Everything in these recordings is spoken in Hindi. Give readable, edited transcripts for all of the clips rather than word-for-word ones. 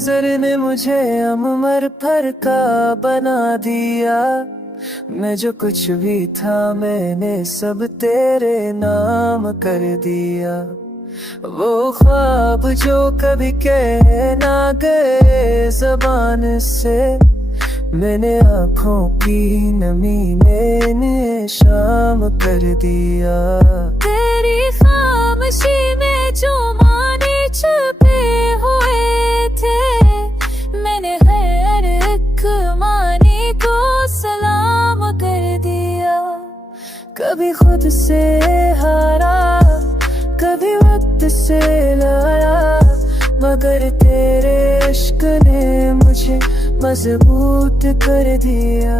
नजर ने मुझे अमर फर का बना दिया। मैं जो कुछ भी था मैंने सब तेरे नाम कर दिया। वो ख्वाब जो कभी कह ना गए जबान से, मैंने आँखों की नमी में शाम कर दिया। तेरी खामोशी में जो माने छुपे हुए थे, मैंने हर एक माने को सलाम कर दिया। कभी खुद से हारा, कभी वक्त से लड़ा, मगर तेरे इश्क ने मुझे मजबूत कर दिया।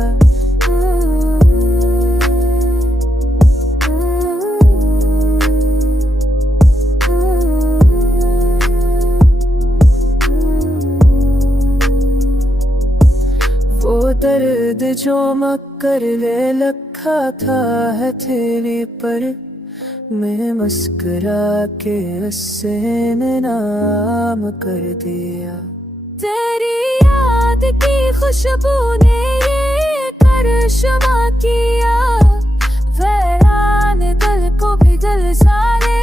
वो दर्द जो मक्कर ले लखा था हथेली पर, मैं मुस्कुरा के उससे नाम कर दिया। तेरी याद की खुशबू ने ये करशमा किया, वैरान दिल को भी दिल सारे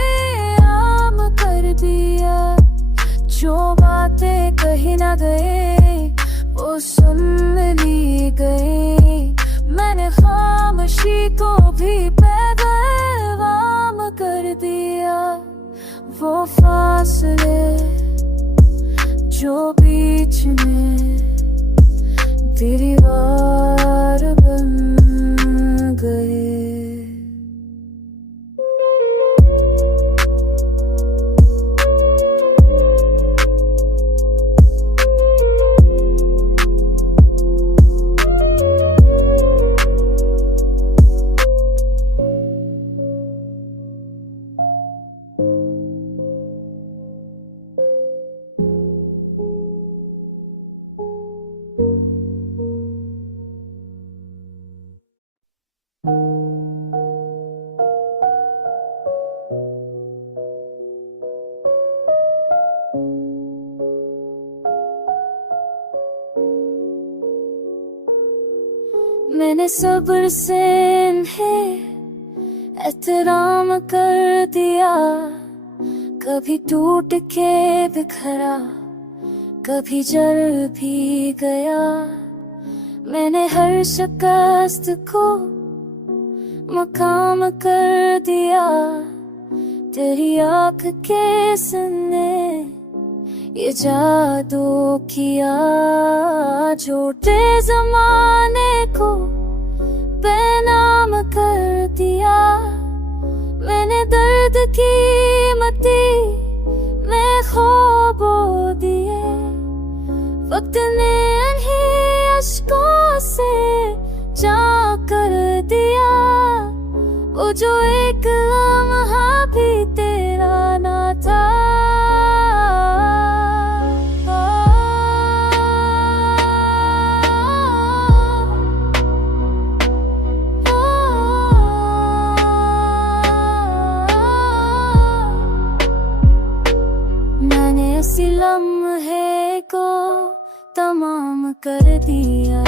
आम कर दिया। जो बातें कही ना गए वो सुन ली गई, मैंने खामोशी को भी पैगाम कर दिया। वो फासले जो बीच में दीवार बन गए। मैंने सब्र से इन्हें एहतराम कर दिया। कभी टूट के बिखरा, कभी जल भी गया। मैंने हर शिकस्त को मकाम कर दिया। तेरी आँख के सन्ने ये जादू किया, झूठे जमाने को बेनाम कर दिया। मैंने दर्द की मती में ख्वाबो दिए, वक्त ने इन्हीं अश्कों से जा कर दिया। वो जो एक लम्हा भी तेरा ना था, इसी लम्हे को तमाम कर दिया।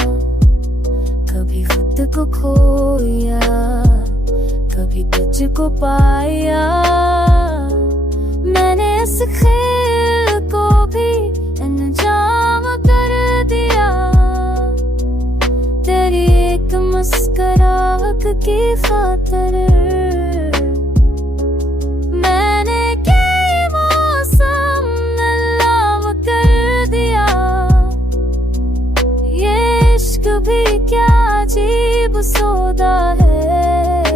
कभी खुद को खोया, कभी तुझको पाया। मैंने इस खेल को भी अंजाम कर दिया। तेरी एक मुस्कुराहट की खातिर भी क्या अजीब सौदा है।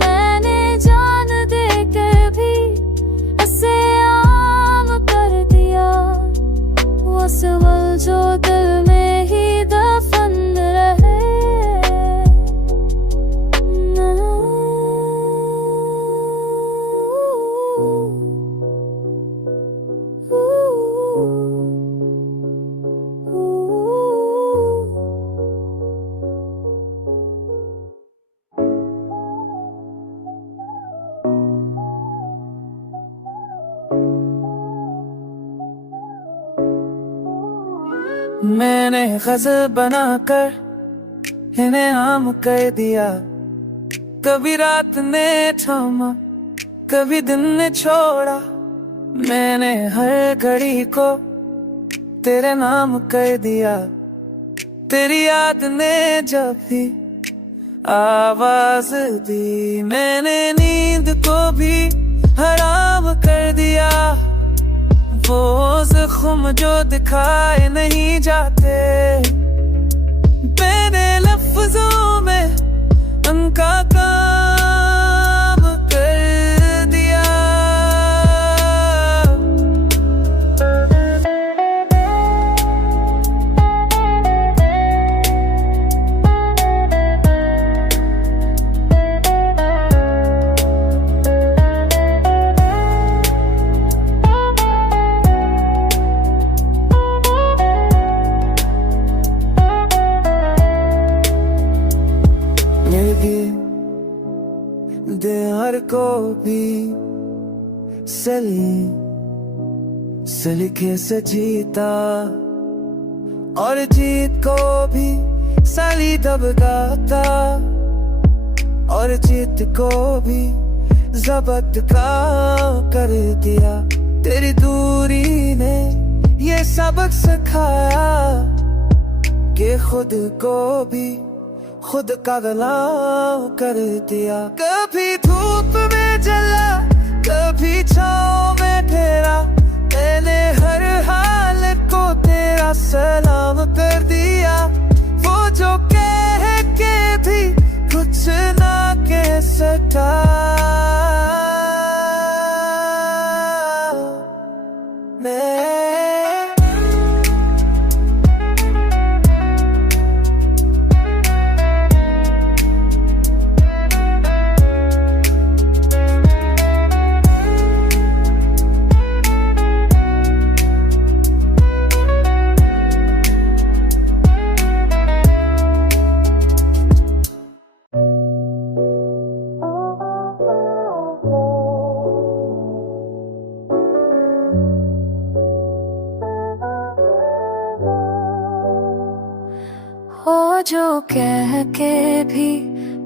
मैंने जान देकर भी ऐसे आम कर दिया। वो सवाल जो दिल में ही दफन रहे। मैंने गज़ल बनाकर इन्हें आम कर दिया। कभी रात ने थामा, कभी दिन ने छोड़ा। मैंने हर घड़ी को तेरे नाम कर दिया। तेरी याद ने जब भी आवाज दी, मैंने नींद को भी हराम कर दिया। वो ज़ख्म जो दिखाए नहीं जाते, मैंने लफ्जों में उनका काम कर दिया। दिल को भी सलीके से जीता, और जीत को भी साली दबदाता, और जीत को भी जब्त का कर दिया। तेरी दूरी ने ये सबक सिखाया कि खुद को भी खुद का गुलाम कर दिया। कभी धूप में जला, कभी छाँव में ठहरा, मैंने हर हालत को तेरा सलाम कर दिया। वो जो कह के भी कुछ ना कह सका, वो जो कह के भी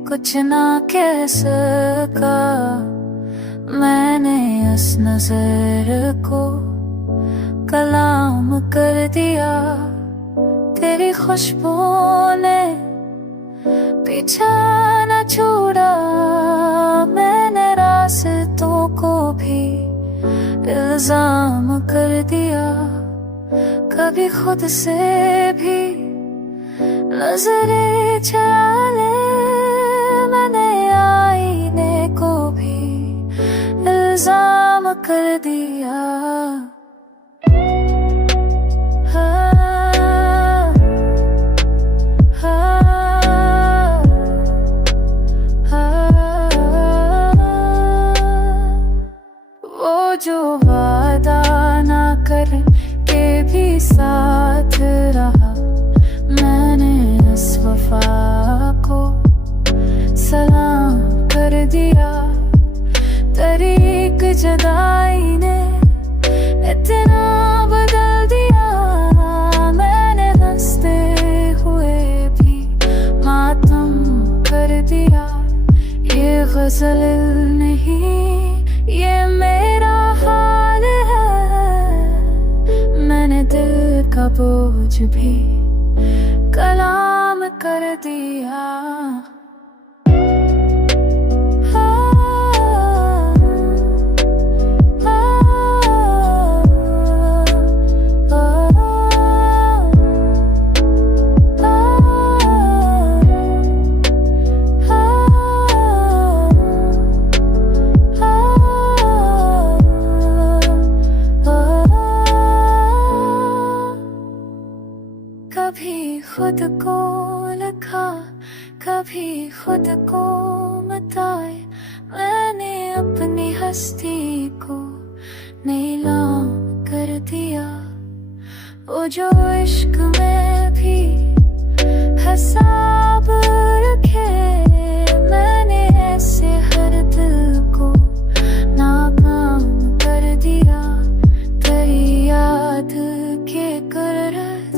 कुछ ना कह सका, मैंने इस नजर को कलाम कर दिया। तेरी खुशबू ने पीछा न छोड़ा, मैंने रास्तों को भी इल्जाम कर दिया। कभी खुद से भी नजरें चला ले, मैंने आईने को भी इल्जाम कर दिया। वो जो वादा ना करे के भी साथ रहा, मैंने इस वफा को सलाम कर दिया। तरीक जुदाई ने इतना बदल दिया, मैंने हंसते हुए भी मातम कर दिया। ये गजल नहीं, ये मेरा हाल है, मैंने दिल का बोझ भी कलाम कर दिया। कभी खुद को लिखा, कभी खुद को मिटाए, मैंने अपनी हस्ती को नीलाम कर दिया। वो जो इश्क में भी हिसाब रखे, मैंने ऐसे हर दिल को नाकाम कर दिया। तेरी याद के करत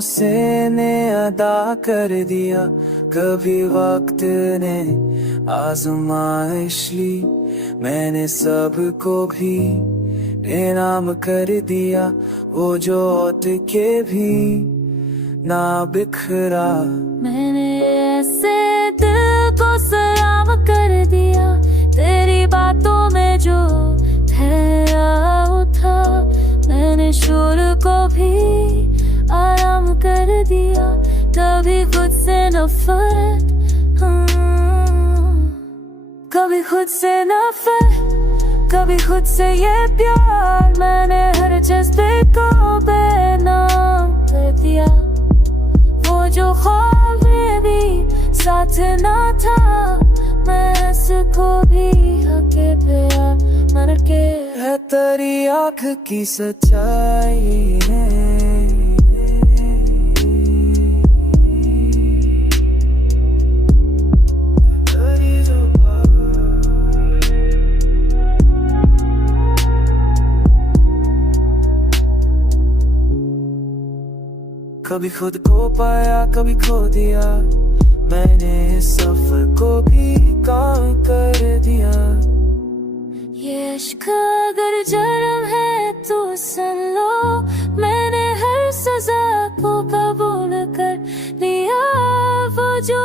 भरोसे ने अदा कर दिया, कभी वक्त ने आजमाइश ली, मैंने सबको भी इनाम कर दिया, वो जो औत के भी ना बिखरा। मैंने ऐसे दिल को सलाम कर दिया, तेरी बातों में जो ठहरा उठा, मैंने शोर को भी आराम कर दिया, कभी खुद से नफरत, कभी खुद से नफरत, कभी खुद से ये प्यार, मैंने हर जज्बे को बेनाम कर दिया, वो जो ख्वाब में भी साथ ना था, मैं इसको भी हके पे मर के। है तेरी आँख की सच्चाई है, कभी खुद को पाया कभी खो दिया, मैंने इस सफर को भी काम कर दिया। ये इश्क अगर जरम है तो सुन लो, मैंने हर सजा को कबूल कर लिया, वो जो